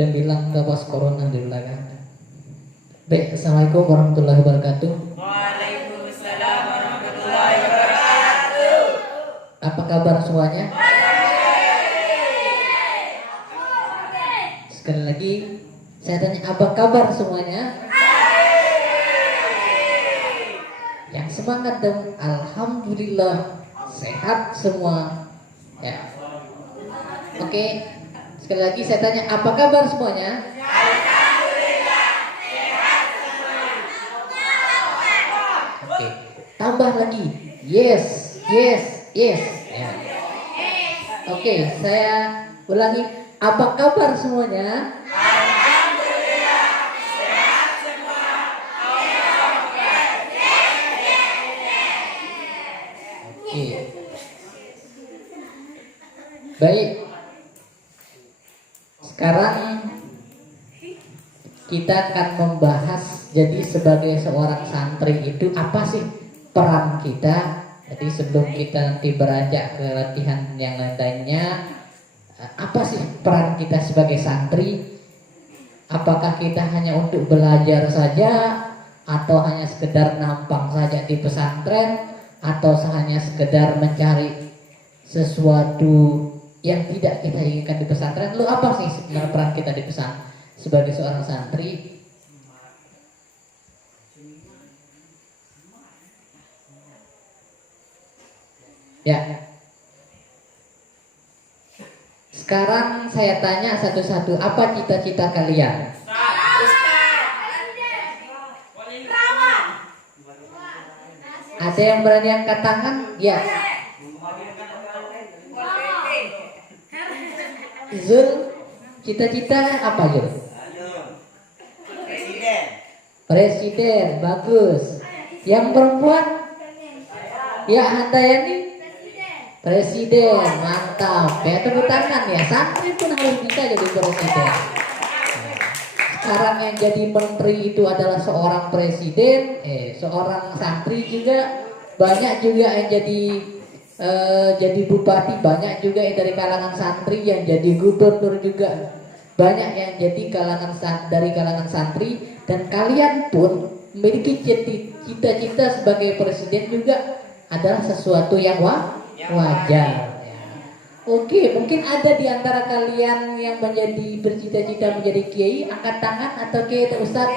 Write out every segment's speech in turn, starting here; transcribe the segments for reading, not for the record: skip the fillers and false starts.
dan bilang gak pas corona di belakang. Baik, assalamualaikum warahmatullahi wabarakatuh. Waalaikumsalam warahmatullahi wabarakatuh. Apa kabar semuanya? Sekali lagi saya tanya, apa kabar semuanya? Yang semangat dong. Alhamdulillah sehat semua ya. Oke, sekali lagi saya tanya, apa kabar semuanya? Oke, tambah lagi. Yes, yes, yes ya. Oke, saya ulangi, apa kabar semuanya? Oke. Baik. Sekarang kita akan membahas, jadi sebagai seorang santri itu apa sih peran kita. Jadi sebelum kita nanti beranjak ke latihan yang lainnya, apa sih peran kita sebagai santri? Apakah kita hanya untuk belajar saja, atau hanya sekedar nampang saja di pesantren, atau hanya sekedar mencari sesuatu yang tidak kita inginkan di pesantren? Lu apa sih sebenarnya peran kita di pesantren sebagai seorang santri? Ya. Sekarang saya tanya satu-satu, apa cita-cita kalian? Ada yang berani angkat tangan? Ya. Zul, cita-cita apa Zul? Presiden, bagus. Yang perempuan? Ya, Handayani? Presiden, mantap. Ya, tepuk tangan ya. Santri pun harus bisa jadi presiden. Sekarang yang jadi menteri itu adalah seorang presiden, seorang santri juga. Banyak juga yang jadi bupati, banyak juga yang dari kalangan santri yang jadi gubernur juga. Banyak yang jadi dari kalangan santri, dan kalian pun memiliki cita-cita sebagai presiden juga adalah sesuatu yang wajar. Oke, mungkin ada di antara kalian yang bercita-cita menjadi kiai, angkat tangan atau kiai atau ustaz.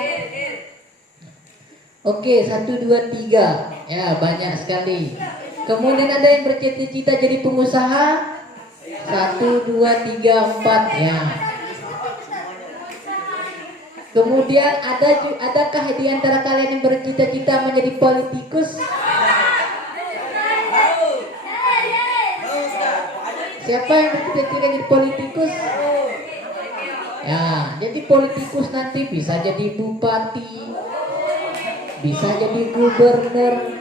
Oke, 1, 2, 3. Ya, banyak sekali. Kemudian ada yang bercita-cita jadi pengusaha. 1, 2, 3, 4 ya. Kemudian adakah di antara kalian yang bercita-cita menjadi politikus? Siapa yang bercita-cita jadi politikus? Ya, jadi politikus nanti bisa jadi bupati, bisa jadi gubernur.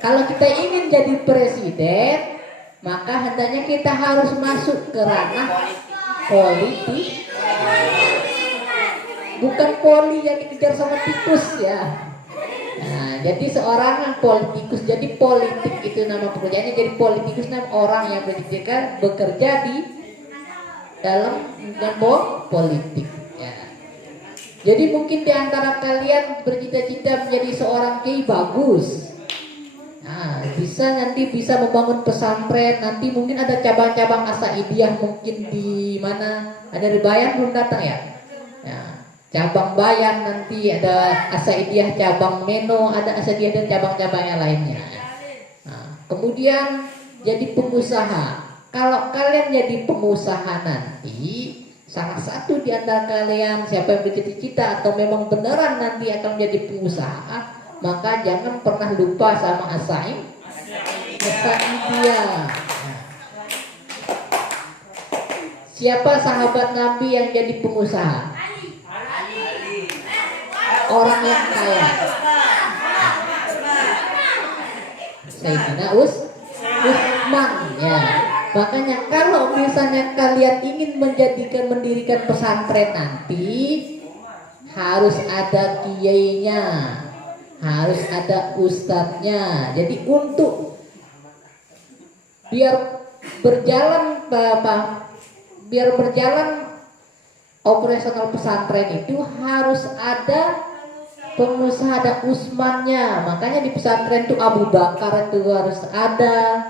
Kalau kita ingin jadi presiden, maka hendaknya kita harus masuk ke ranah politik. Bukan poli yang dikejar sama tikus ya. Nah, jadi seorang politikus, jadi politik itu nama pekerjaannya. Jadi politikus nama orang yang bekerja di dalam politik ya. Jadi mungkin di antara kalian bercita-cita menjadi seorang kiai, bagus. Nah, bisa membangun pesantren. Nanti mungkin ada cabang-cabang Asaidiyah mungkin di mana. Ada di Bayan belum datang ya? Nah, cabang Bayan nanti ada Asaidiyah cabang Meno, ada Asaidiyah dan cabang-cabangnya lainnya. Nah, kemudian jadi pengusaha. Kalau kalian jadi pengusaha nanti, salah satu di antara kalian siapa yang bercita-cita atau memang beneran nanti akan menjadi pengusaha, maka jangan pernah lupa sama Asaidiyah. Siapa sahabat Nabi yang jadi pengusaha? Orang yang kaya. Sayyidina Utsman ya. Makanya kalau misalnya kalian ingin mendirikan pesantren nanti, harus ada kiainya, harus ada ustadznya. Jadi untuk biar berjalan biar berjalan operasional pesantren itu harus ada pengusaha, ada usmannya. Makanya di pesantren itu Abu Bakar itu harus ada,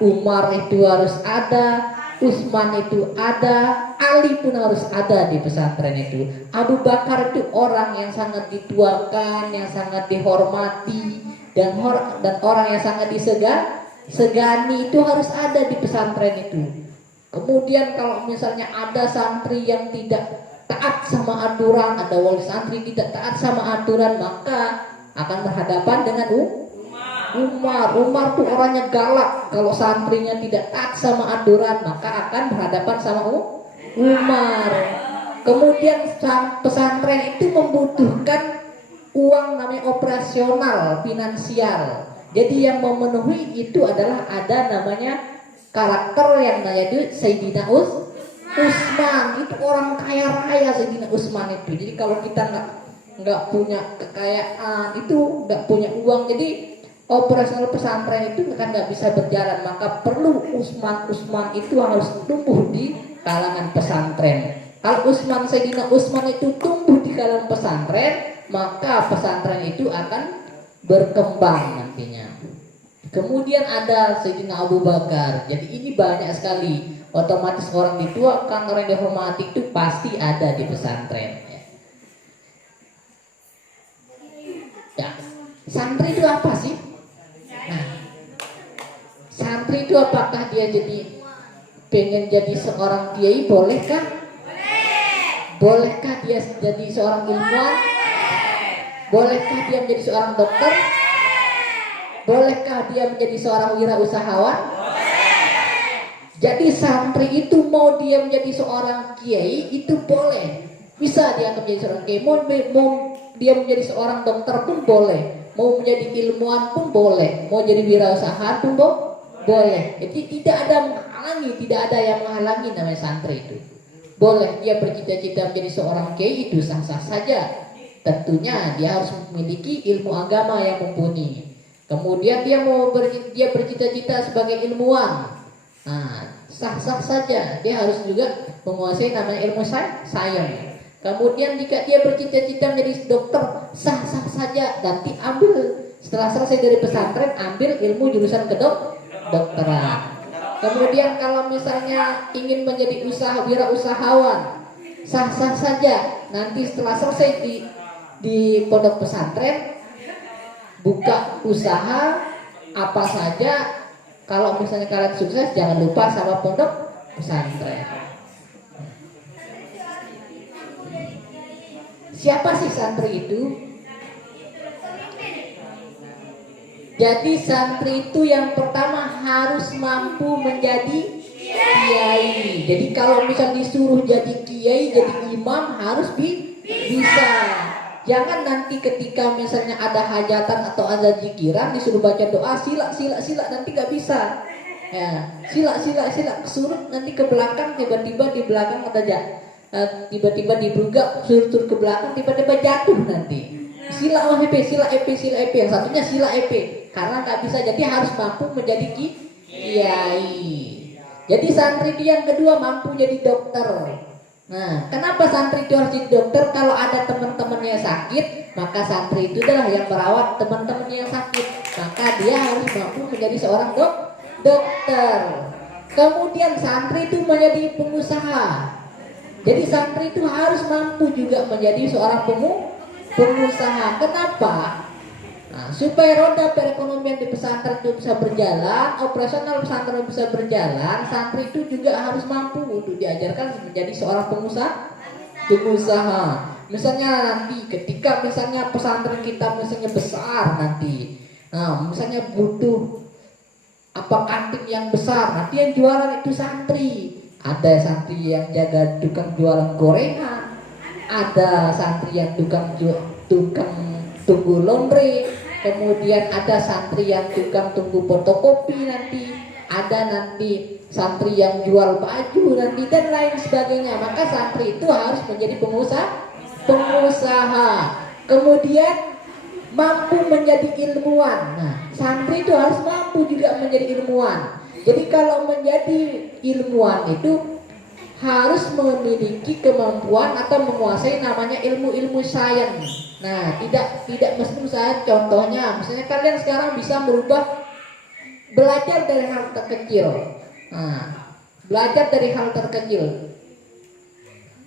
Umar itu harus ada, Utsman itu ada, Ali pun harus ada di pesantren itu. Abu Bakar itu orang yang sangat dituakan, yang sangat dihormati, dan orang yang sangat disegani itu harus ada di pesantren itu. Kemudian kalau misalnya ada santri yang tidak taat sama aturan, ada wali santri tidak taat sama aturan, maka akan berhadapan dengan Umar. Umar tuh orangnya galak. Kalau santrinya tidak taat sama aturan, maka akan berhadapan sama Umar. Kemudian pesantren itu membutuhkan uang namanya operasional, finansial. Jadi yang memenuhi itu adalah ada namanya karakter yang yaitu Sayyidina Utsman. Itu orang kaya raya Sayyidina Utsman itu. Jadi kalau kita nggak punya kekayaan, itu nggak punya uang, jadi operasional pesantren itu nggak bisa berjalan. Maka perlu Utsman itu harus tumbuh di kalangan pesantren. Kalau Sayyidina Utsman itu tumbuh di kalangan pesantren, maka pesantren itu akan berkembang nantinya. Kemudian ada Sayyidina Abu Bakar. Jadi ini banyak sekali. Otomatis orang dituakan, orang yang dihormati itu pasti ada di pesantren. Ya, santri itu apa sih? Nah, santri itu apakah dia pengen jadi seorang kiai? Bolehkah? Bolehkah dia jadi seorang ilmuwan? Bolehkah dia menjadi seorang dokter? Bolehkah dia menjadi seorang wirausahawan? Jadi santri itu mau dia menjadi seorang kiai itu boleh. Bisa dia menjadi seorang kiai, mau dia menjadi seorang dokter pun boleh, mau menjadi ilmuwan pun boleh, mau jadi wirausaha pun boleh. Jadi tidak ada yang menghalangi namanya santri itu. Boleh dia bercita-cita menjadi seorang kiai, itu sah-sah saja. Tentunya dia harus memiliki ilmu agama yang mumpuni. Kemudian dia bercita-cita sebagai ilmuwan. Nah, sah-sah saja. Dia harus juga menguasai namanya ilmu sains. Kemudian jika dia bercita-cita menjadi dokter, sah-sah saja. Nanti setelah selesai dari pesantren, ambil ilmu jurusan kedokteran. Kemudian kalau misalnya ingin menjadi wirausahawan, sah-sah saja. Nanti setelah selesai di pondok pesantren, buka usaha apa saja. Kalau misalnya kalian sukses, jangan lupa sama pondok pesantren. Siapa sih santri itu? Jadi santri itu yang pertama harus mampu menjadi kiai. Jadi kalau misal disuruh jadi kiai, jadi imam, harus bisa. Jangan nanti ketika misalnya ada hajatan atau ada zikiran disuruh baca doa sila, nanti gak bisa. Ya, sila kesurut nanti ke belakang, tiba-tiba di belakang tiba-tiba dibuka suruh ke belakang, tiba-tiba jatuh nanti. Sila EP, yang satunya sila EP. Karena nggak bisa, jadi harus mampu menjadi kiai. Jadi santri itu yang kedua mampu jadi dokter. Nah, kenapa santri itu harus jadi dokter? Kalau ada teman-temannya sakit, maka santri itu adalah yang merawat teman-temannya yang sakit. Maka dia harus mampu menjadi seorang dokter. Kemudian santri itu menjadi pengusaha. Jadi santri itu harus mampu juga menjadi seorang pengusaha. Kenapa? Nah, supaya roda perekonomian di pesantren itu bisa berjalan, operasional pesantren bisa berjalan, santri itu juga harus mampu untuk diajarkan menjadi seorang pengusaha. Misalnya nanti ketika misalnya pesantren kita misalnya besar nanti, nah misalnya butuh kantin yang besar, nanti yang jualan itu santri. Ada santri yang jaga tukang jualan gorengan, ada santri yang tukang tunggu laundry, kemudian ada santri yang tukang tunggu fotokopi nanti, ada nanti santri yang jual baju nanti dan lain sebagainya. Maka santri itu harus menjadi pengusaha. Kemudian mampu menjadi ilmuwan. Nah, santri itu harus mampu juga menjadi ilmuwan. Jadi kalau menjadi ilmuwan itu harus memiliki kemampuan atau menguasai namanya ilmu-ilmu sains. Nah, tidak mesti sains. Contohnya, misalnya kalian sekarang bisa belajar dari hal terkecil. Nah, belajar dari hal terkecil.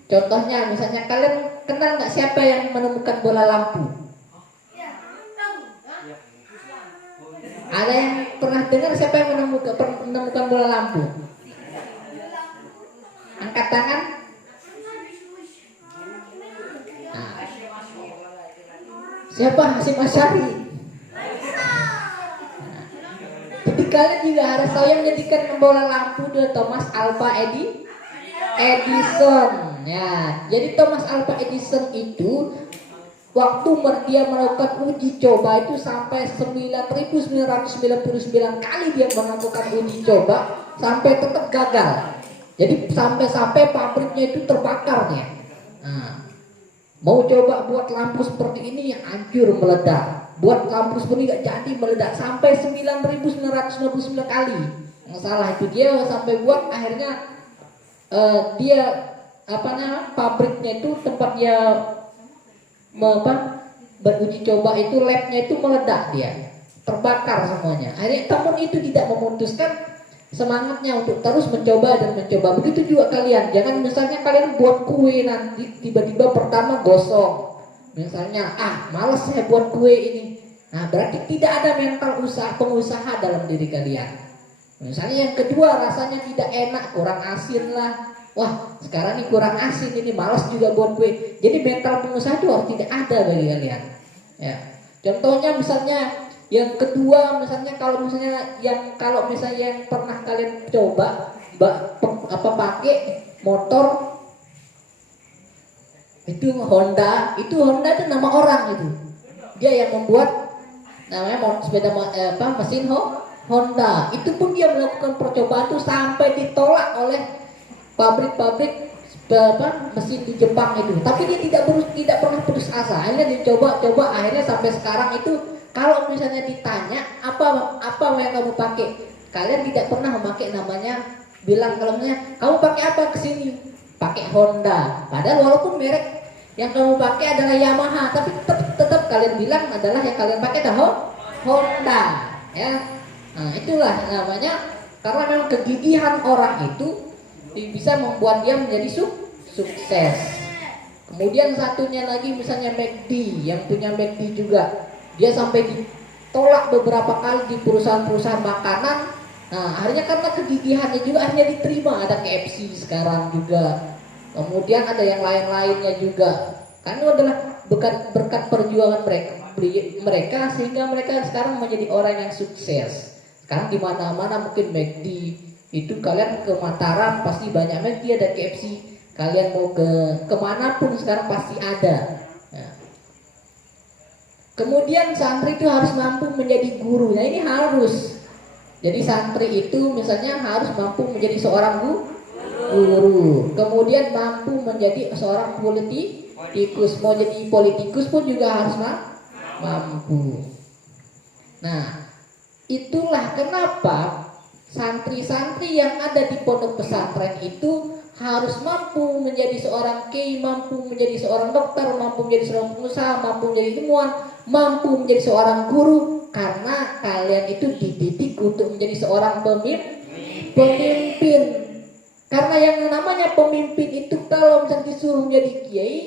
Contohnya, misalnya kalian kenal nggak siapa yang menemukan bola lampu? Ada yang pernah dengar siapa yang menemukan bola lampu? Angkat tangan. Nah, siapa? Hasyim Asy'ari. Jadi kalian juga harus tahu yang menjadikan bola lampu adalah Thomas Alva Edison. Ya, jadi Thomas Alva Edison itu waktu dia melakukan uji coba itu sampai 9.999 kali dia melakukan uji coba sampai tetap gagal. Jadi sampai pabriknya itu terbakar ya. Nah, mau coba buat lampu seperti ini hancur meledak. Buat lampu seperti ini gak jadi meledak sampai 9.999 kali. Masalah itu dia sampai buat akhirnya dia pabriknya itu tempat dia beruji coba itu labnya itu meledak dia. Terbakar semuanya. Akhirnya namun itu tidak memutuskan semangatnya untuk terus mencoba dan mencoba. Begitu juga kalian, jangan misalnya kalian buat kue nanti tiba-tiba pertama gosong. Misalnya, malas saya buat kue ini. Nah, berarti tidak ada mental pengusaha dalam diri kalian. Misalnya yang kedua, rasanya tidak enak, kurang asin lah. Wah, sekarang ini kurang asin, ini malas juga buat kue. Jadi mental pengusaha itu harus tidak ada bagi kalian. Ya. Contohnya misalnya yang kedua, misalnya kalau misalnya yang pernah kalian coba pakai motor itu Honda itu nama orang itu. Dia yang membuat namanya sepeda mesin Honda. Itu pun dia melakukan percobaan itu sampai ditolak oleh pabrik-pabrik mesin di Jepang itu. Tapi dia tidak pernah putus asa. Akhirnya dicoba, akhirnya sampai sekarang itu kalau misalnya ditanya apa yang kamu pakai, kalian tidak pernah memakai namanya bilang kalau misalnya kamu pakai apa kesini, pakai Honda. Padahal walaupun merek yang kamu pakai adalah Yamaha, tapi tetap kalian bilang adalah yang kalian pakai adalah Honda. Ya, nah itulah namanya karena memang kegigihan orang itu bisa membuat dia menjadi sukses. Kemudian satunya lagi misalnya McD, yang punya McD juga. Dia sampai ditolak beberapa kali di perusahaan-perusahaan makanan. Nah, akhirnya karena kegigihannya juga akhirnya diterima. Ada KFC sekarang juga. Kemudian ada yang lain-lainnya juga. Karena adalah berkat perjuangan mereka sehingga mereka sekarang menjadi orang yang sukses. Sekarang di mana-mana mungkin McD itu kalian ke Mataram pasti banyak McD, ada KFC. Kalian mau kemanapun sekarang pasti ada. Kemudian santri itu harus mampu menjadi guru. Nah ini harus. Jadi santri itu misalnya harus mampu menjadi seorang guru. Kemudian mampu menjadi seorang politikus. Mau jadi politikus pun juga harus mampu. Nah itulah kenapa santri-santri yang ada di pondok pesantren itu harus mampu menjadi seorang kiai, mampu menjadi seorang dokter, mampu menjadi seorang pengusaha, mampu menjadi ilmuwan, mampu menjadi seorang guru, karena kalian itu dididik untuk menjadi seorang pemimpin. Karena yang namanya pemimpin itu kalau misalnya disuruh menjadi kiai,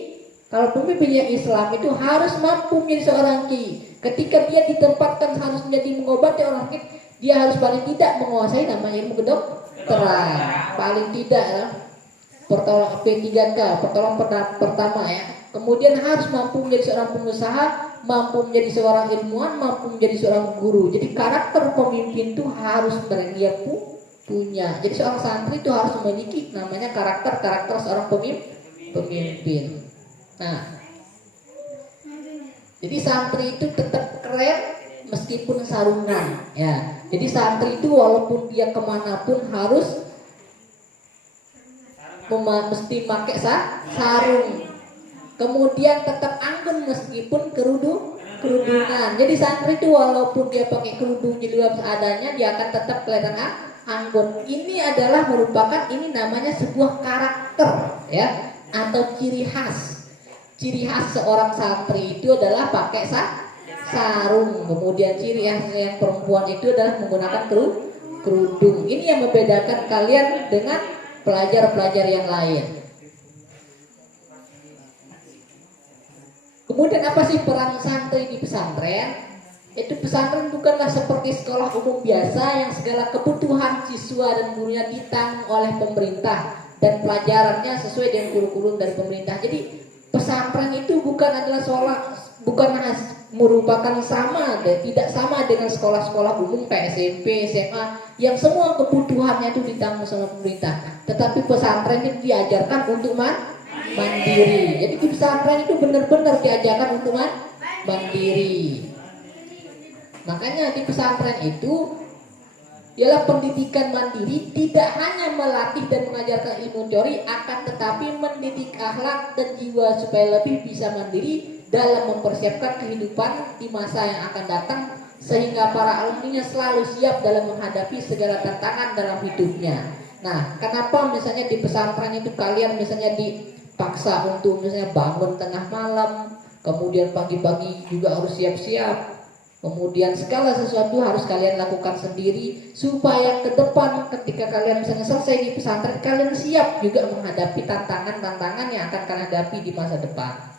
kalau pemimpinnya Islam itu harus mampu menjadi seorang kiai. Ketika dia ditempatkan harus menjadi mengobati orang sakit, dia harus paling tidak menguasai namanya ilmu kedokteran, paling tidak ya. P3K, pertolongan pertama ya. Kemudian harus mampu menjadi seorang pengusaha, mampu menjadi seorang ilmuwan, mampu menjadi seorang guru. Jadi karakter pemimpin itu harus dia punya. Jadi seorang santri itu harus memiliki namanya karakter seorang pemimpin. Nah, jadi santri itu tetap keren meskipun sarungan ya. Jadi santri itu walaupun dia kemanapun harus mesti pakai sarung. Kemudian tetap anggun meskipun kerudungan. Jadi santri itu walaupun dia pakai kerudung di luar seadanya, dia akan tetap kelihatan anggun. Ini adalah merupakan, ini namanya sebuah karakter ya, atau ciri khas. Ciri khas seorang santri itu adalah pakai sarung. Kemudian ciri khas yang perempuan itu adalah menggunakan kerudung. Ini yang membedakan kalian dengan pelajar-pelajar yang lain. Kemudian apa sih peran santri di pesantren? Itu pesantren bukanlah seperti sekolah umum biasa yang segala kebutuhan siswa dan gurunya ditanggung oleh pemerintah dan pelajarannya sesuai dengan kurikulum dari pemerintah. Jadi pesantren itu bukan merupakan tidak sama dengan sekolah-sekolah umum kayak SMP, SMA yang semua kebutuhannya itu ditanggung sama pemerintah. Tetapi pesantren itu diajarkan untuk mandiri. Jadi di pesantren itu benar-benar diajarkan untuk mandiri. Makanya di pesantren itu ialah pendidikan mandiri, tidak hanya melatih dan mengajarkan ilmu teori, akan tetapi mendidik akhlak dan jiwa supaya lebih bisa mandiri dalam mempersiapkan kehidupan di masa yang akan datang, sehingga para alumninya selalu siap dalam menghadapi segala tantangan dalam hidupnya. Nah, kenapa misalnya di pesantren itu kalian misalnya dipaksa untuk misalnya bangun tengah malam, kemudian pagi-pagi juga harus siap-siap, kemudian segala sesuatu harus kalian lakukan sendiri, supaya ke depan ketika kalian misalnya selesai di pesantren, kalian siap juga menghadapi tantangan-tantangan yang akan kalian hadapi di masa depan.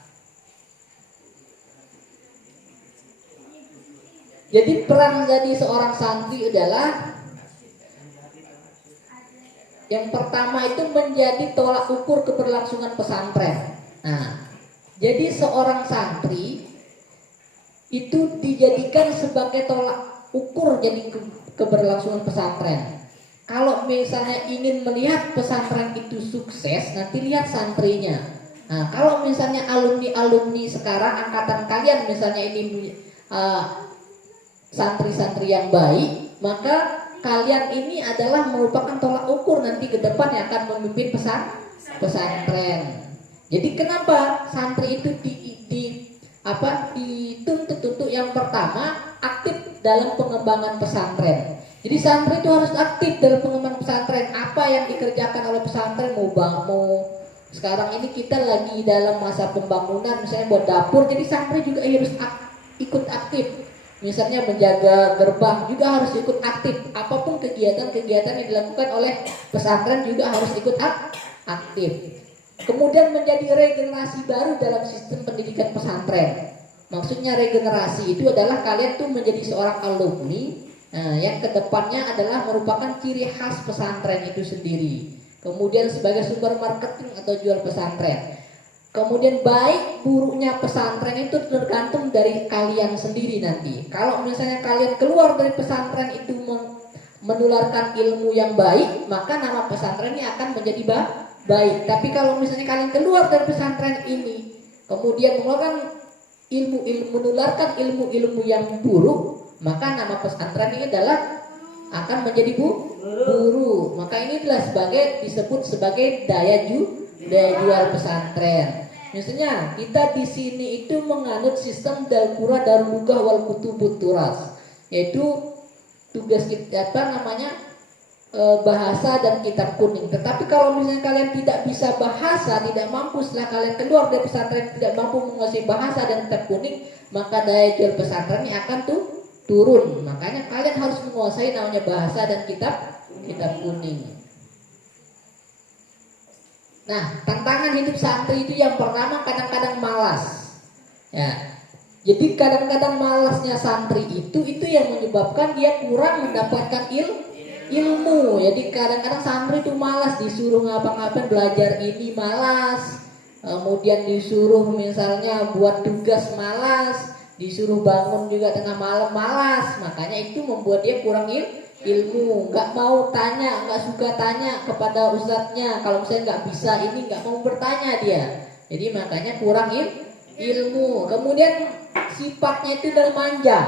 Jadi peran jadi seorang santri adalah yang pertama itu menjadi tolak ukur keberlangsungan pesantren. Nah, jadi seorang santri itu dijadikan sebagai tolak ukur jadi keberlangsungan pesantren. Kalau misalnya ingin melihat pesantren itu sukses, nanti lihat santrinya. Nah, kalau misalnya alumni sekarang angkatan kalian misalnya ini santri-santri yang baik, maka kalian ini adalah merupakan tolak ukur nanti ke depan yang akan memimpin pesantren. Jadi kenapa santri itu dituntut untuk yang pertama aktif dalam pengembangan pesantren. Jadi santri itu harus aktif dalam pengembangan pesantren. Apa yang dikerjakan oleh pesantren, mau sekarang ini kita lagi dalam masa pembangunan misalnya buat dapur, jadi santri juga harus ikut aktif. Misalnya menjaga gerbang juga harus ikut aktif. Apapun kegiatan-kegiatan yang dilakukan oleh pesantren juga harus ikut aktif. Kemudian menjadi regenerasi baru dalam sistem pendidikan pesantren. Maksudnya regenerasi itu adalah kalian tuh menjadi seorang alumni yang kedepannya adalah merupakan ciri khas pesantren itu sendiri. Kemudian sebagai sumber marketing atau jual pesantren. Kemudian baik buruknya pesantren itu tergantung dari kalian sendiri nanti. Kalau misalnya kalian keluar dari pesantren itu menularkan ilmu yang baik, maka nama pesantren ini akan menjadi baik. Tapi kalau misalnya kalian keluar dari pesantren ini, kemudian menularkan ilmu-ilmu yang buruk, maka nama pesantren ini adalah akan menjadi buruk. Maka ini adalah disebut sebagai daya jual pesantren. Misalnya kita di sini itu menganut sistem Dalqura Darulugah wal Kutubut Turas, yaitu tugas kita bahasa dan kitab kuning. Tetapi kalau misalnya kalian tidak bisa bahasa, tidak mampu setelah kalian keluar dari pesantren tidak mampu menguasai bahasa dan kitab kuning, maka daya jual pesantren ini akan turun. Makanya kalian harus menguasai namanya bahasa dan kitab kuning. Nah, tantangan hidup santri itu yang pertama kadang-kadang malas. Ya. Jadi kadang-kadang malasnya santri itu yang menyebabkan dia kurang mendapatkan ilmu. Jadi kadang-kadang santri itu malas, disuruh ngapa-ngapain belajar ini malas. Kemudian disuruh misalnya buat tugas malas, disuruh bangun juga tengah malam malas. Makanya itu membuat dia kurang ilmu, nggak mau tanya, nggak suka tanya kepada ustadznya. Kalau misalnya nggak bisa ini, nggak mau bertanya dia. Jadi makanya kurang ilmu. Kemudian sifatnya itu adalah manja.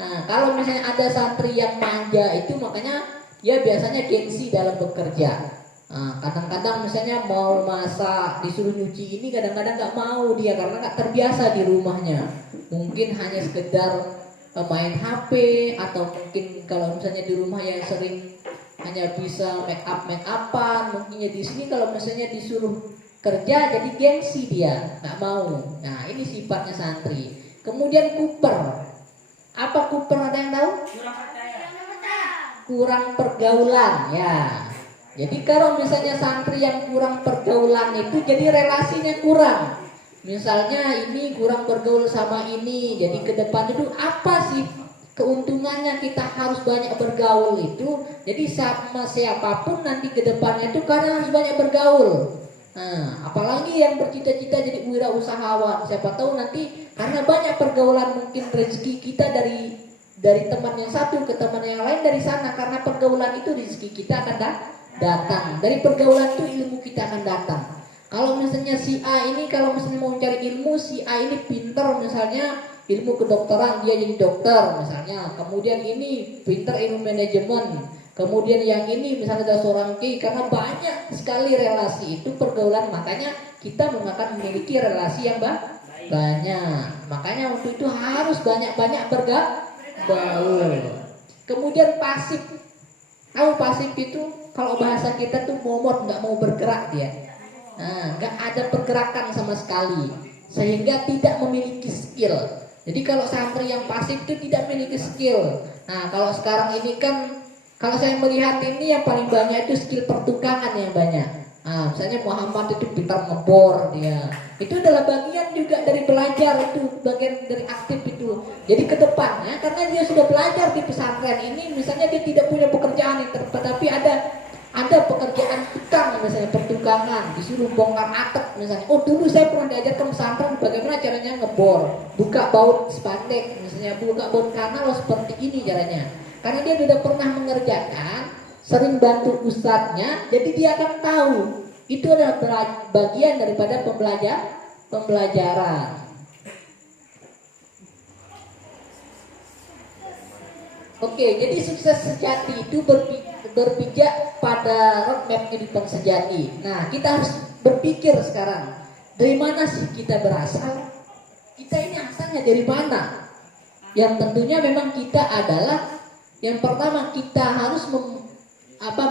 Nah, kalau misalnya ada santri yang manja itu, makanya dia biasanya gengsi dalam bekerja. Nah, kadang-kadang misalnya mau masak, disuruh nyuci ini, kadang-kadang nggak mau dia karena nggak terbiasa di rumahnya. Mungkin hanya sekedar main HP, atau mungkin kalau misalnya di rumah yang sering hanya bisa make upan. Mungkinnya di sini kalau misalnya disuruh kerja jadi gengsi dia, nggak mau. Nah ini sifatnya santri. Kemudian kuper. Apa kuper, ada yang tahu? Kurang percaya. Kurang pergaulan ya. Jadi kalau misalnya santri yang kurang pergaulan itu jadi relasinya kurang. Misalnya ini kurang bergaul sama ini, jadi ke depan itu apa sih keuntungannya kita harus banyak bergaul itu? Jadi sama siapapun nanti ke depannya itu karena harus banyak bergaul. Nah, apalagi yang bercita-cita jadi wirausahawan, siapa tahu nanti karena banyak pergaulan mungkin rezeki kita dari teman yang satu ke teman yang lain dari sana, karena pergaulan itu rezeki kita akan datang. Dari pergaulan itu ilmu kita akan datang. Kalau misalnya si A ini kalau misalnya mau mencari ilmu, si A ini pintar misalnya ilmu kedokteran, dia jadi dokter misalnya. Kemudian ini pintar ilmu manajemen. Kemudian yang ini misalnya ada seorang kiai, karena banyak sekali relasi itu pergaulan, makanya kita akan memiliki relasi yang banyak. Makanya untuk itu harus banyak-banyak bergaul. Kemudian pasif. Tahu pasif itu kalau bahasa kita tuh momot, nggak mau bergerak dia. Nah, nggak ada pergerakan sama sekali, sehingga tidak memiliki skill. Jadi kalau santri yang pasif itu tidak memiliki skill. Nah kalau sekarang ini kan, kalau saya melihat ini yang paling banyak itu skill pertukangan yang banyak. Nah, misalnya Muhammad itu pintar ngebor dia. Itu adalah bagian juga dari belajar, itu bagian dari aktif itu. Jadi ke depannya karena dia sudah belajar di pesantren ini, misalnya dia tidak punya pekerjaan yang tapi ada pekerjaan tukang, misalnya pertukangan, disuruh bongkar atap misalnya. Oh dulu saya pernah diajarkan pesantren bagaimana caranya ngebor, buka baut spandek misalnya, buka baut kanal seperti ini caranya. Karena dia sudah pernah mengerjakan, sering bantu ustadznya, jadi dia akan tahu. Itu adalah bagian daripada pembelajaran. Oke, jadi sukses sejati itu berpijak pada roadmap kehidupan sejati. Nah, kita harus berpikir sekarang, dari mana sih kita berasal? Kita ini asalnya dari mana? Yang tentunya memang kita adalah yang pertama, kita harus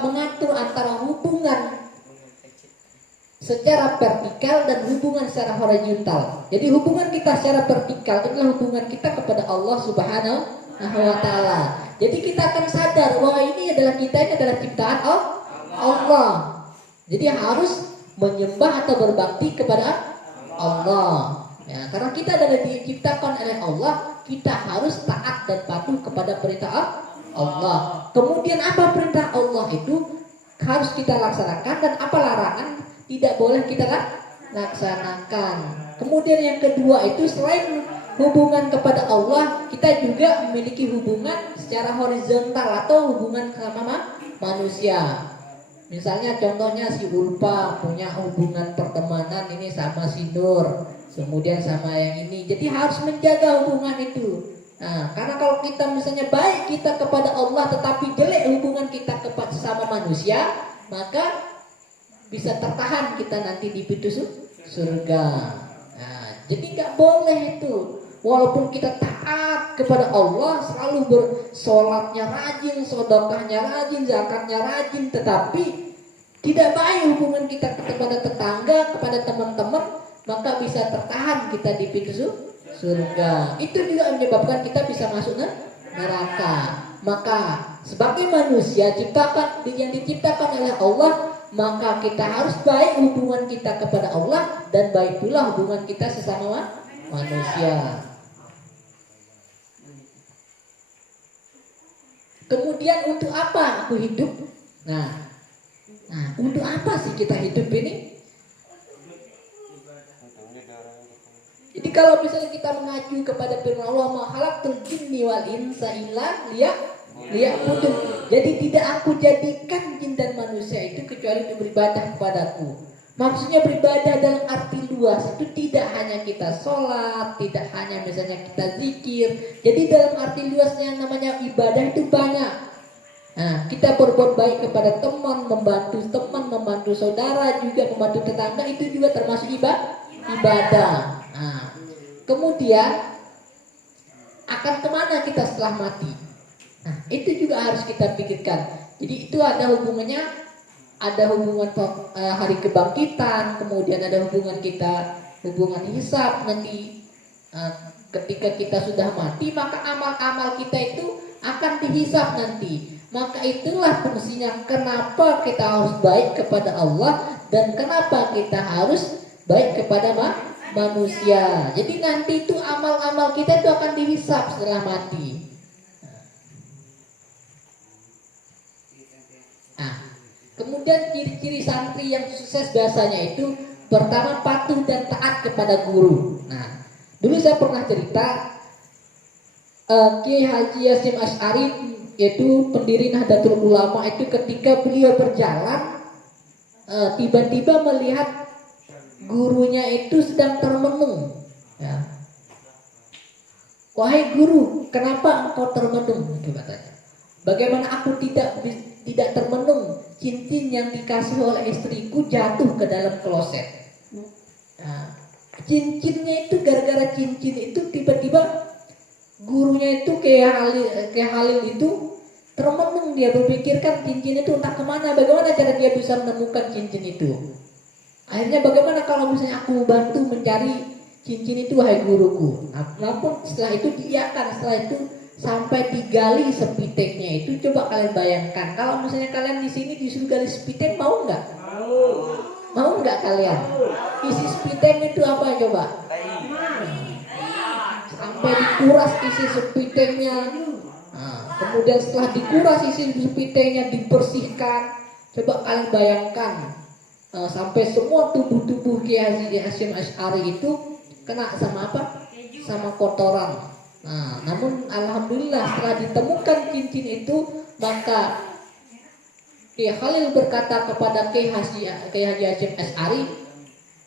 mengatur antara hubungan secara vertikal dan hubungan secara horizontal. Jadi hubungan kita secara vertikal adalah hubungan kita kepada Allah Subhanahu wa Ta'ala. Jadi kita akan sadar bahwa ini adalah ciptaan Allah. Jadi harus menyembah atau berbakti kepada Allah. Ya, karena kita adalah diciptakan oleh Allah, kita harus taat dan patuh kepada perintah Allah. Kemudian apa perintah Allah itu harus kita laksanakan, dan apa larangan tidak boleh kita laksanakan. Kemudian yang kedua itu selain hubungan kepada Allah, kita juga memiliki hubungan secara horizontal atau hubungan sama manusia. Misalnya contohnya si Ulfa punya hubungan pertemanan ini sama si Nur, kemudian sama yang ini. Jadi harus menjaga hubungan itu. Nah, karena kalau kita misalnya baik kita kepada Allah tetapi jelek hubungan kita kepada sama manusia, maka bisa tertahan kita nanti di pintu surga. Nah, jadi nggak boleh itu. Walaupun kita taat kepada Allah, selalu bersolatnya rajin, sedekahnya rajin, zakatnya rajin, tetapi tidak baik hubungan kita kepada tetangga, kepada teman-teman, maka bisa tertahan kita di pintu surga. Itu juga menyebabkan kita bisa masuk neraka. Maka sebagai manusia yang diciptakan oleh Allah, maka kita harus baik hubungan kita kepada Allah, dan baik pula hubungan kita sesama manusia. Kemudian untuk apa aku hidup? Nah, untuk apa sih kita hidup ini? Jadi kalau misalnya kita mengacu kepada firman Allah, ma khalaqtul jinni wal insa illa liya'budun. Jadi tidak aku jadikan jin dan manusia itu kecuali untuk beribadah kepadaku. Maksudnya beribadah dalam arti luas itu tidak hanya kita sholat, tidak hanya misalnya kita zikir. Jadi dalam arti luasnya yang namanya ibadah itu banyak. Nah, kita berbuat baik kepada teman, membantu saudara, juga membantu tetangga, itu juga termasuk ibadah. Nah, kemudian akan kemana kita setelah mati? Nah, itu juga harus kita pikirkan. Jadi itu ada hubungannya, ada hubungan hari kebangkitan, kemudian ada hubungan kita, hubungan hisab nanti. Ketika kita sudah mati, maka amal-amal kita itu akan dihisab nanti. Maka itulah fungsinya kenapa kita harus baik kepada Allah dan kenapa kita harus baik kepada manusia. Jadi nanti itu amal-amal kita itu akan dihisab setelah mati. Kemudian ciri-ciri santri yang sukses biasanya itu pertama patuh dan taat kepada guru. Nah, dulu saya pernah cerita Kiai Haji Hasyim Asy'ari, yaitu pendiri Nahdlatul Ulama, itu ketika beliau berjalan tiba-tiba melihat gurunya itu sedang termenung. Ya. Wahai guru, kenapa engkau termenung? Itu katanya. Bagaimana aku tidak termenung? Cincin yang dikasih oleh istriku jatuh ke dalam kloset. Nah, cincinnya itu gara-gara cincin itu tiba-tiba gurunya itu kayak Halil itu termenung, dia berpikirkan cincin itu entah kemana, bagaimana cara dia bisa menemukan cincin itu. Akhirnya bagaimana kalau misalnya aku bantu mencari cincin itu wahai guruku. Namun setelah itu diiakan, setelah itu sampai digali sepiteknya itu. Coba kalian bayangkan kalau misalnya kalian di sini disuruh gali sepitek, mau nggak? Mau nggak kalian? Isi sepitek itu apa coba? Sampai dikuras isi sepiteknya. Nah, kemudian setelah dikuras isi sepiteknya dibersihkan. Coba kalian bayangkan sampai semua tubuh-tubuh Kiai Hasyim Asy'ari itu kena sama apa? Sama kotoran. Nah, namun alhamdulillah setelah ditemukan cincin itu, maka Kiai Khalil berkata kepada Kiai Haji Hasyim Asy'ari,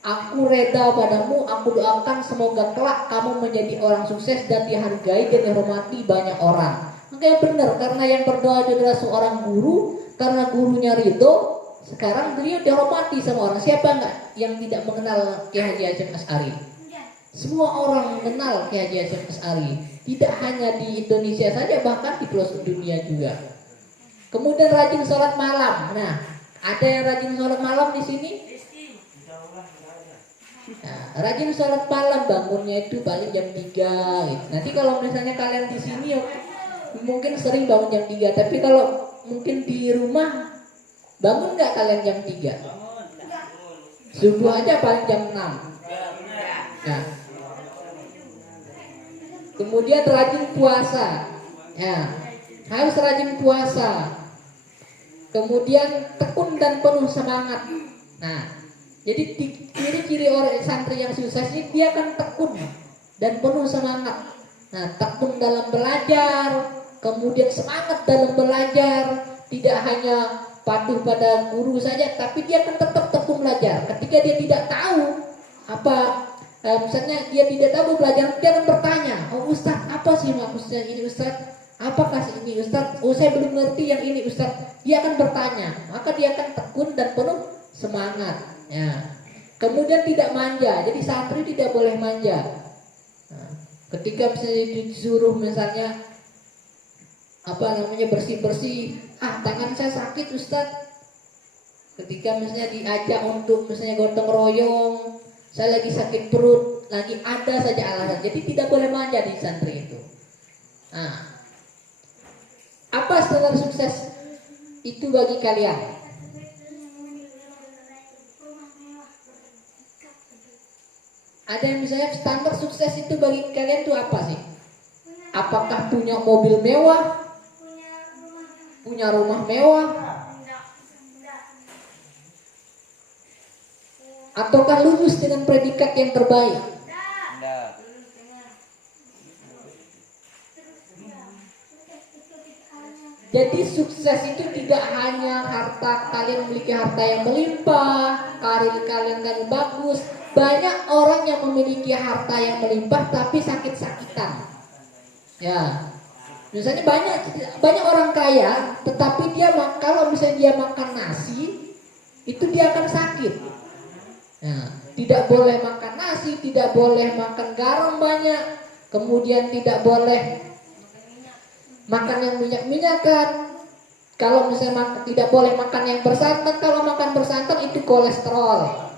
aku reda padamu, aku doakan semoga kelak kamu menjadi orang sukses dan dihargai dan dihormati banyak orang. Maka yang benar, karena yang berdoa adalah seorang guru, karena gurunya ridho, sekarang beliau dihormati sama orang. Siapa enggak yang tidak mengenal Kiai Haji Hasyim Asy'ari? Semua orang mengenal Kiai Haji Hasyim Asy'ari, tidak hanya di Indonesia saja, bahkan di pelosok dunia juga. Kemudian rajin sholat malam. Nah, ada yang rajin sholat malam di sini? Nah, rajin sholat malam, bangunnya itu paling jam 3 gitu. Nanti kalau misalnya kalian di sini mungkin sering bangun jam 3, tapi kalau mungkin di rumah bangun nggak kalian jam 3? Subuh aja paling jam 6. Nah, kemudian rajin puasa, ya, harus rajin puasa. Kemudian tekun dan penuh semangat. Nah, jadi ciri-ciri orang santri yang sukses ini dia akan tekun dan penuh semangat. Nah, tekun dalam belajar, kemudian semangat dalam belajar, tidak hanya patuh pada guru saja, tapi dia akan tetap tekun belajar. Ketika dia tidak tahu apa, misalnya dia tidak tahu belajar, dia akan bertanya, oh Ustaz, apa sih maksudnya ini Ustaz? Apakah ini Ustaz? Oh saya belum ngerti yang ini Ustaz. Dia akan bertanya, maka dia akan tekun dan penuh semangat. Ya. Kemudian tidak manja, jadi santri tidak boleh manja. Nah, ketika misalnya disuruh misalnya bersih-bersih, tangan saya sakit Ustaz. Ketika misalnya diajak untuk misalnya gotong royong, saya lagi sakit perut, lagi ada saja alasan. Jadi tidak boleh manja di santri itu. Nah, apa standar sukses itu bagi kalian? Ada yang misalnya standar sukses itu bagi kalian itu apa sih? Apakah punya mobil mewah? Punya rumah mewah? Ataukah lulus dengan predikat yang terbaik? Jadi sukses itu tidak hanya harta, kalian memiliki harta yang melimpah, karir kalian kan bagus. Banyak orang yang memiliki harta yang melimpah tapi sakit-sakitan. Ya, misalnya banyak orang kaya, tetapi dia kalau misalnya dia makan nasi, itu dia akan sakit. Ya, tidak boleh makan nasi, tidak boleh makan garam banyak, kemudian tidak boleh makan yang minyak-minyakan. Kalau misalnya tidak boleh makan yang bersantan, kalau makan bersantan itu kolesterol.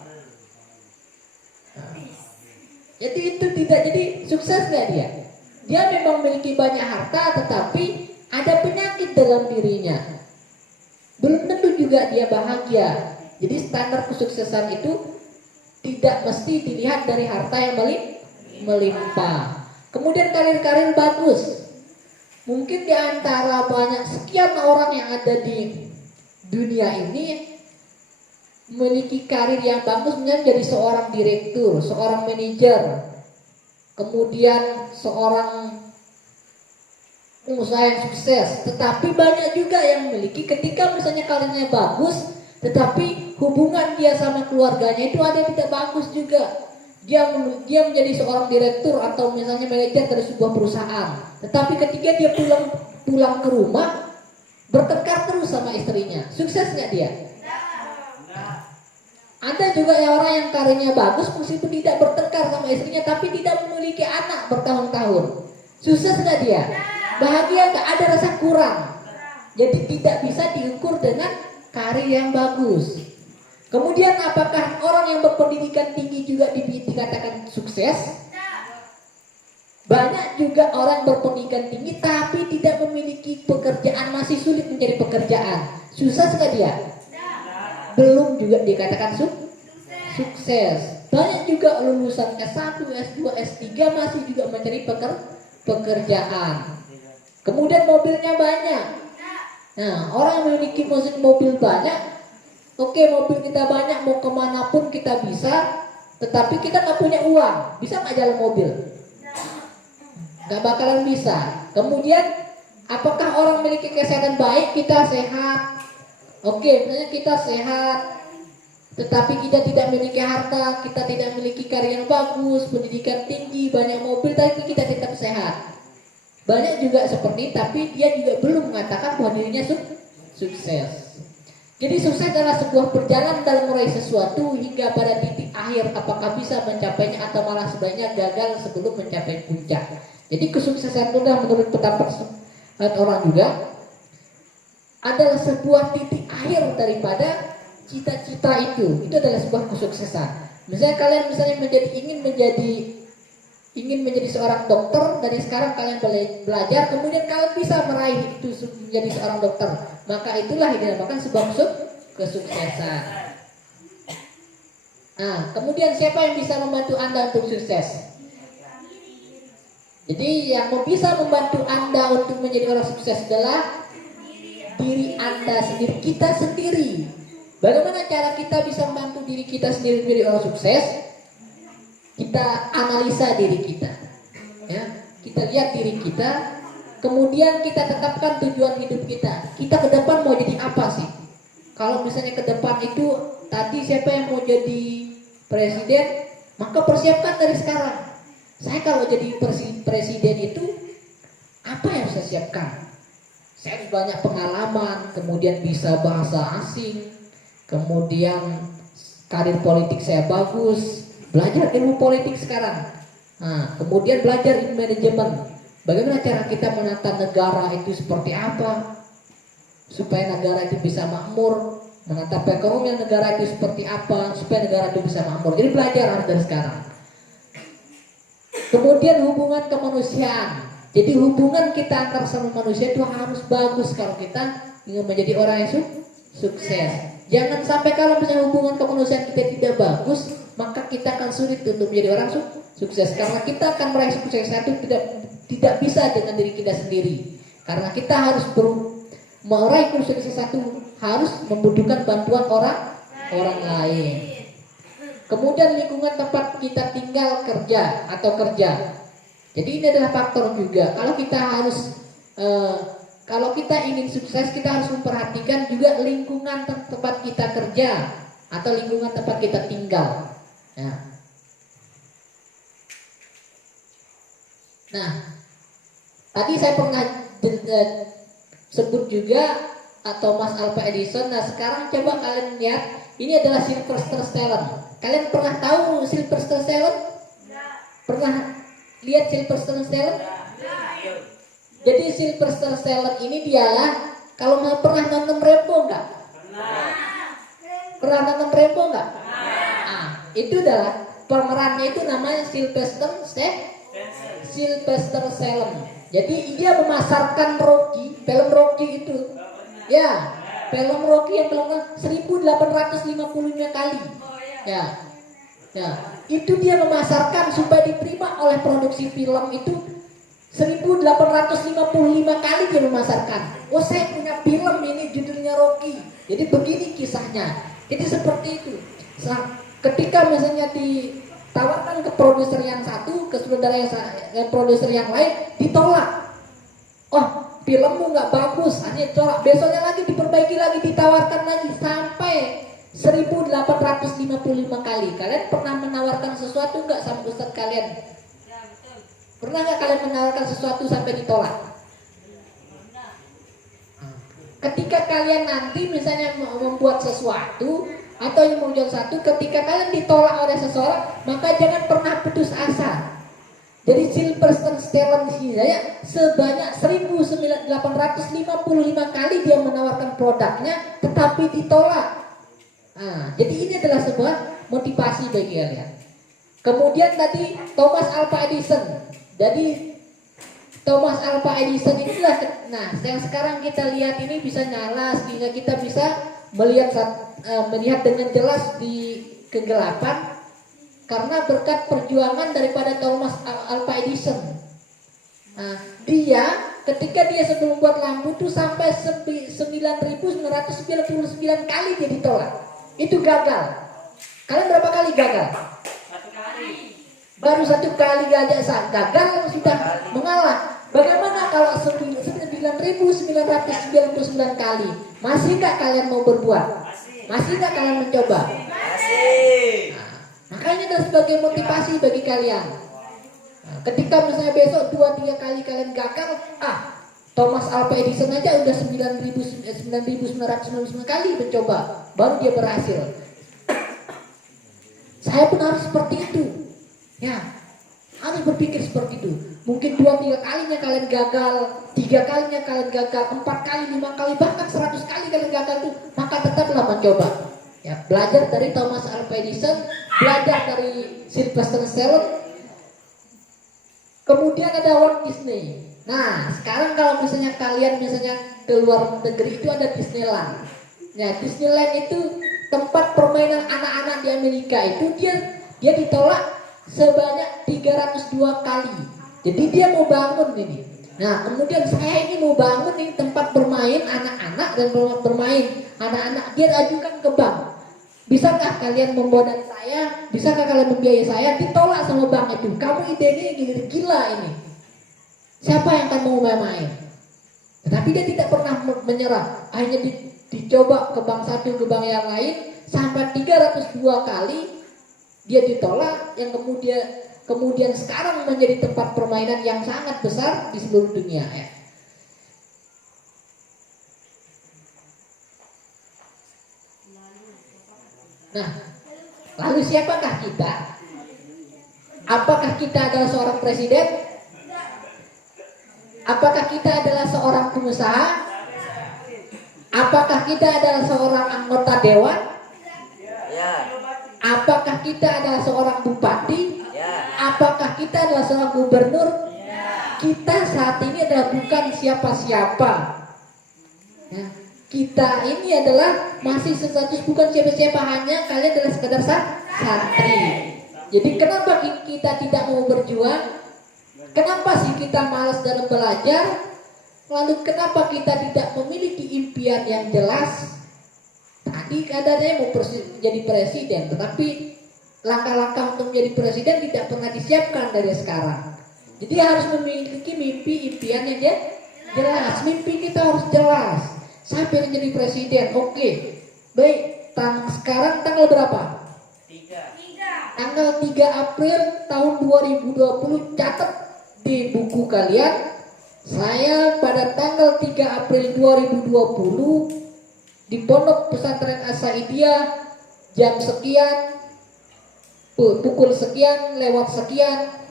Jadi itu tidak jadi sukses nggak dia? Dia memang memiliki banyak harta, tetapi ada penyakit dalam dirinya. Belum tentu juga dia bahagia. Jadi standar kesuksesan itu tidak mesti dilihat dari harta yang melimpah. Kemudian karir-karir bagus. Mungkin di antara banyak sekian orang yang ada di dunia ini memiliki karir yang bagus, menjadi seorang direktur, seorang manajer, kemudian seorang pengusaha yang sukses. Tetapi banyak juga yang memiliki ketika misalnya karirnya bagus, tetapi hubungan dia sama keluarganya itu ada yang tidak bagus juga. Dia menjadi seorang direktur atau misalnya manajer dari sebuah perusahaan, tetapi ketika dia pulang ke rumah bertengkar terus sama istrinya. Sukses nggak dia? Ada juga orang yang karirnya bagus meskipun tidak bertengkar sama istrinya, tapi tidak memiliki anak bertahun-tahun. Sukses nggak dia? Bahagia nggak? Ada rasa kurang. Jadi tidak bisa diukur dengan karir yang bagus. Kemudian apakah orang yang berpendidikan tinggi juga dikatakan sukses? Banyak juga orang berpendidikan tinggi tapi tidak memiliki pekerjaan, masih sulit mencari pekerjaan. Sukses nggak dia? Belum juga dikatakan sukses. Banyak juga lulusan S1, S2, S3 masih juga mencari pekerjaan. Kemudian mobilnya banyak. Nah, orang yang memiliki mobil banyak, oke, mobil kita banyak, mau kemanapun kita bisa, tetapi kita nggak punya uang, bisa nggak jalan mobil? Nggak bakalan bisa. Kemudian, apakah orang memiliki kesehatan baik? Kita sehat, oke, misalnya kita sehat, tetapi kita tidak memiliki harta, kita tidak memiliki karir yang bagus, pendidikan tinggi, banyak mobil, tapi kita tetap sehat. Banyak juga seperti, tapi dia juga belum mengatakan bahwa dirinya sukses. Jadi sukses adalah sebuah perjalanan dalam meraih sesuatu hingga pada titik akhir, apakah bisa mencapainya atau malah sebaiknya gagal sebelum mencapai puncak. Jadi kesuksesan itu menurut pendapat orang juga adalah sebuah titik akhir daripada cita-cita itu. Itu adalah sebuah kesuksesan. Misalnya kalian ingin menjadi seorang dokter, dari sekarang kalian belajar, kemudian kalian bisa meraih itu menjadi seorang dokter, maka itulah yang dinamakan sebuah kesuksesan. Nah, kemudian siapa yang bisa membantu Anda untuk sukses? Jadi yang bisa membantu Anda untuk menjadi orang sukses adalah diri Anda sendiri, kita sendiri. Bagaimana cara kita bisa membantu diri kita sendiri menjadi orang sukses? Kita analisa diri kita, ya. Kita lihat diri kita, kemudian kita tetapkan tujuan hidup kita. Kita ke depan mau jadi apa sih? Kalau misalnya ke depan itu tadi siapa yang mau jadi presiden, maka persiapkan dari sekarang. Saya kalau jadi presiden itu apa yang saya siapkan? Saya harus banyak pengalaman, kemudian bisa bahasa asing, kemudian karir politik saya bagus. Belajar ilmu politik sekarang. Nah, kemudian belajar ilmu manajemen. Bagaimana cara kita menata negara itu seperti apa? Supaya negara itu bisa makmur. Menata perekonomian negara itu seperti apa? Supaya negara itu bisa makmur. Jadi belajar harus dari sekarang. Kemudian hubungan kemanusiaan. Jadi hubungan kita antar sama manusia itu harus bagus kalau kita ingin menjadi orang yang sukses. Jangan sampai kalau misalnya hubungan kemanusiaan kita tidak bagus, maka kita akan sulit untuk menjadi orang sukses. Karena kita akan meraih sukses itu tidak bisa dengan diri kita sendiri. Karena kita harus meraih sukses itu harus membutuhkan bantuan orang lain. Kemudian lingkungan tempat kita tinggal, kerja. Jadi ini adalah faktor juga. Kalau kita ingin sukses, kita harus memperhatikan juga lingkungan tempat kita kerja atau lingkungan tempat kita tinggal. Ya. Nah, tadi saya pernah sebut juga Thomas Alva Edison. Nah, sekarang coba kalian lihat, ini adalah Sylvester Stallone. Kalian pernah tahu Sylvester Stallone? Pernah lihat Sylvester Stallone? Jadi Sylvester Stallone ini dialah Kalau mau pernah nonton Rambo nggak? Pernah nonton Rambo nggak? Itu adalah pemerannya itu namanya Sylvester Stallone. Jadi dia memasarkan Rocky, film Rocky itu. Ya, film Rocky yang film 1855 kali. Ya. Ya, itu dia memasarkan supaya diterima oleh produksi film itu 1855 kali dia memasarkan. Oh, saya punya film ini judulnya Rocky. Jadi begini kisahnya. Jadi seperti itu. Ketika misalnya ditawarkan ke produser yang satu, ke sutradara yang produser yang lain, ditolak. Oh, filmmu nggak bagus, hanya ditolak. Besoknya lagi diperbaiki lagi, ditawarkan lagi sampai 1855 kali. Kalian pernah menawarkan sesuatu nggak sama ustadz kalian? Pernah nggak kalian menawarkan sesuatu sampai ditolak? Ketika kalian nanti misalnya membuat sesuatu atau yang menjual satu, ketika kalian ditolak oleh seseorang, maka jangan pernah putus asa. Jadi Sylvester Stallone di sini saya sebanyak 1855 kali dia menawarkan produknya, tetapi ditolak. Jadi ini adalah sebuah motivasi bagi kalian. Kemudian tadi Thomas Alva Edison. Jadi Thomas Alva Edison inilah, yang sekarang kita lihat ini bisa nyala sehingga kita bisa melihat dengan jelas di kegelapan karena berkat perjuangan daripada Thomas Alva Edison. Dia ketika dia sebelum buat lampu itu sampai 9.999 kali dia ditolak. Itu gagal. Kalian berapa kali gagal? Satu kali. Baru satu kali gagal sudah mengalah. Bagaimana kalau 9.999 kali? Masih nggak kalian mau berbuat? Masih nggak kalian mencoba? Masih. Makanya itu sebagai motivasi bagi kalian. Ketika misalnya besok 2-3 kali kalian gagal, Thomas Alva Edison aja udah 9.999 kali mencoba, baru dia berhasil. Saya pun harus seperti itu. Ya, harus berpikir seperti itu. Mungkin 2-3 kalinya kalian gagal, 3 kalinya kalian gagal, 4 kali, 5 kali, bahkan 100 kali kalian gagal itu, maka tetaplah mencoba. Ya, belajar dari Thomas Alva Edison, belajar dari Sylvester Stallone. Kemudian ada Walt Disney. Nah, sekarang kalau misalnya kalian ke luar negeri itu ada Disneyland. Ya, Disneyland itu tempat permainan anak-anak di Amerika itu dia ditolak sebanyak 302 kali. Jadi dia mau bangun ini. Nah, kemudian saya ini mau bangun ini tempat bermain anak-anak dan bermain anak-anak. Dia ajukan ke bank. Bisakah kalian membodan saya? Bisakah kalian membiayai saya? Ditolak sama bank itu. Kamu idenya gila ini. Siapa yang akan mau main? Tetapi dia tidak pernah menyerah. Akhirnya dicoba ke bank satu, ke bank yang lain, sampai 302 kali dia ditolak. Yang kemudian sekarang menjadi tempat permainan yang sangat besar di seluruh dunia. Ya. Nah, lalu siapakah kita? Apakah kita adalah seorang presiden? Apakah kita adalah seorang pengusaha? Apakah kita adalah seorang anggota dewan? Ya. Apakah kita adalah seorang bupati? Ya. Apakah kita adalah seorang gubernur? Kita saat ini adalah bukan siapa-siapa. Ya. Kita ini adalah masih status bukan siapa-siapa, hanya kalian adalah sekedar santri. Jadi kenapa kita tidak mau berjuang? Kenapa sih kita malas dalam belajar? Lalu kenapa kita tidak memiliki impian yang jelas? Tadi katanya mau jadi presiden, tetapi langkah-langkah untuk menjadi presiden tidak pernah disiapkan dari sekarang. Jadi harus memiliki mimpi, impian yang jelas. Mimpi kita harus jelas. Saya pengen jadi presiden, oke. Baik, sekarang tanggal berapa? 3. Tanggal 3 April tahun 2020, catat di buku kalian. Saya pada tanggal 3 April 2020 di Pondok Pesantren As-Saidiyah jam sekian, pukul sekian, lewat sekian,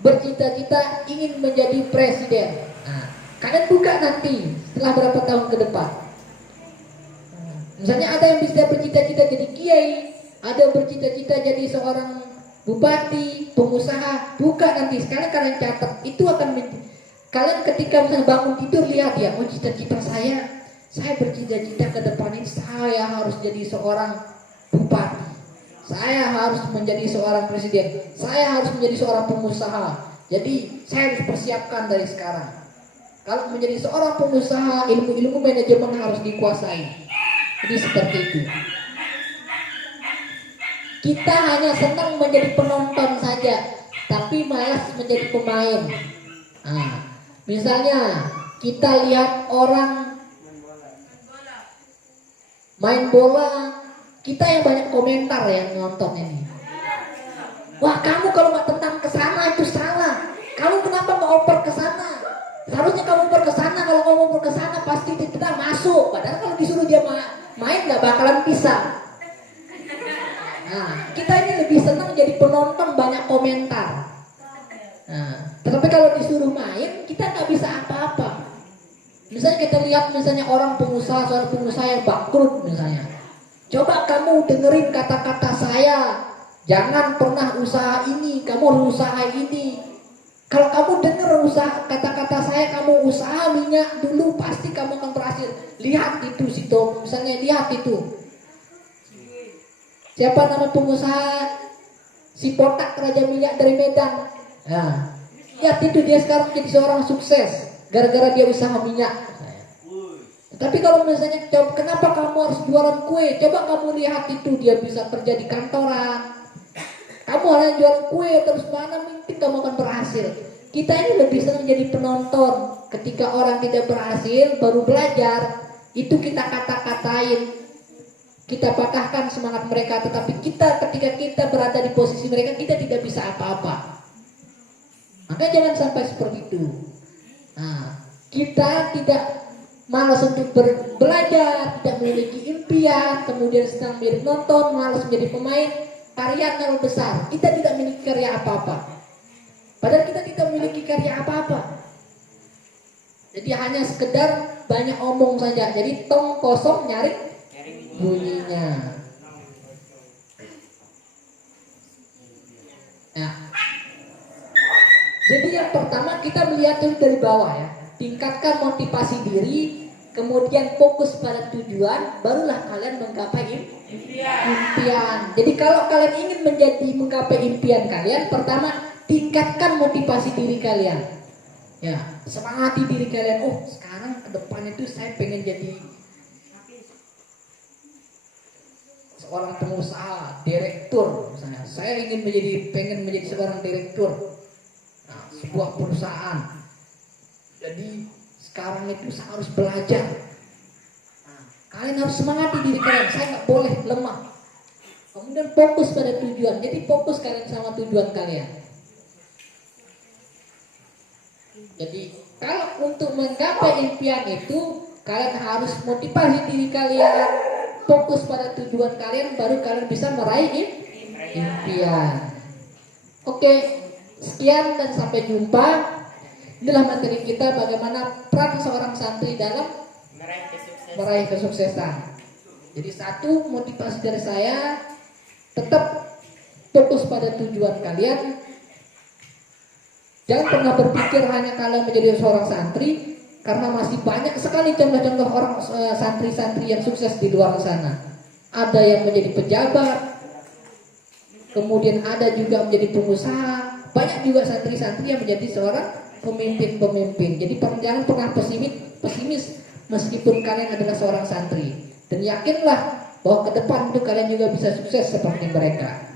bercita-cita ingin menjadi presiden. Nah, Kalian buka nanti setelah berapa tahun ke depan. Misalnya ada yang bisa bercita-cita jadi kiai, ada yang bercita-cita jadi seorang bupati, pengusaha. Buka nanti, sekarang kalian catat. Itu akan kalian ketika misalnya bangun tidur lihat ya, oh cita-cita saya bercita-cita ke depan ini saya harus jadi seorang bupati, saya harus menjadi seorang presiden, saya harus menjadi seorang pengusaha. Jadi saya harus persiapkan dari sekarang. Kalau menjadi seorang pengusaha, ilmu-ilmu manajemen harus dikuasai. Jadi seperti itu. Kita hanya senang menjadi penonton saja, tapi malas menjadi pemain. Nah, misalnya kita lihat orang main bola, kita yang banyak komentar yang nonton ini. Wah, kamu kalau nggak tendang ke sana itu salah. Kamu kenapa nggak oper ke sana? Seharusnya kamu oper ke sana. Kalau kamu oper ke sana pasti ditendang masuk. Padahal kalau disuruh dia main nggak bakalan bisa. Nah, kita ini lebih senang jadi penonton banyak komentar. Nah, tapi kalau disuruh main kita nggak bisa apa-apa. Misalnya kita lihat misalnya orang pengusaha, seorang pengusaha yang bangkrut misalnya. Coba kamu dengerin kata-kata saya. Jangan pernah usaha ini, kamu harus usaha ini. Kalau kamu dengar usaha kata-kata saya, kamu usaha minyak dulu pasti kamu akan berhasil. Lihat itu situ, misalnya lihat itu. Siapa nama pengusaha si Potak Raja Minyak dari Medan? Nah, lihat itu dia sekarang jadi seorang sukses gara-gara dia usaha minyak. Tapi kalau misalnya kenapa kamu harus jualan kue? Coba kamu lihat itu dia bisa kerja di kantoran. Kamu hanya jual kue terus mana mungkin kamu akan berhasil. Kita ini lebih senang jadi penonton. Ketika orang tidak berhasil baru belajar, itu kita kata-katain, kita patahkan semangat mereka. Tetapi kita ketika kita berada di posisi mereka, kita tidak bisa apa-apa. Maka jangan sampai seperti itu. Nah, kita tidak malas untuk belajar, tidak memiliki impian, kemudian sedang menjadi penonton, malas menjadi pemain. Karya terlalu besar, kita tidak memiliki karya apa-apa. Padahal kita tidak memiliki karya apa-apa. Jadi hanya sekedar banyak omong saja. Jadi tong kosong nyari bunyinya. Nah, jadi yang pertama kita melihat dulu dari bawah ya. Tingkatkan motivasi diri, kemudian fokus pada tujuan, barulah kalian menggapai impian. Jadi kalau kalian ingin menggapai impian kalian, pertama tingkatkan motivasi diri kalian. Ya, semangati diri kalian. Oh, sekarang ke depan itu saya pengen jadi seorang pengusaha, direktur misalnya. Saya pengen menjadi seorang direktur. Nah, sebuah perusahaan. Jadi sekarang itu saya harus belajar. Nah, kalian harus semangati diri kalian. Saya nggak boleh lemah. Kemudian fokus pada tujuan. Jadi fokus kalian sama tujuan kalian. Jadi kalau untuk menggapai impian itu kalian harus motivasi diri kalian, fokus pada tujuan kalian, baru kalian bisa meraih impian. Oke, sekian dan sampai jumpa. Inilah materi kita bagaimana peran seorang santri dalam meraih kesuksesan. Jadi satu, motivasi dari saya tetap fokus pada tujuan kalian. Jangan pernah berpikir hanya kalian menjadi seorang santri, karena masih banyak sekali contoh-contoh orang santri-santri yang sukses di luar sana. Ada yang menjadi pejabat, kemudian ada juga menjadi pengusaha. Banyak juga santri-santri yang menjadi seorang pemimpin-pemimpin. Jadi jangan pernah pesimis meskipun kalian adalah seorang santri. Dan yakinlah bahwa ke depan itu kalian juga bisa sukses seperti mereka.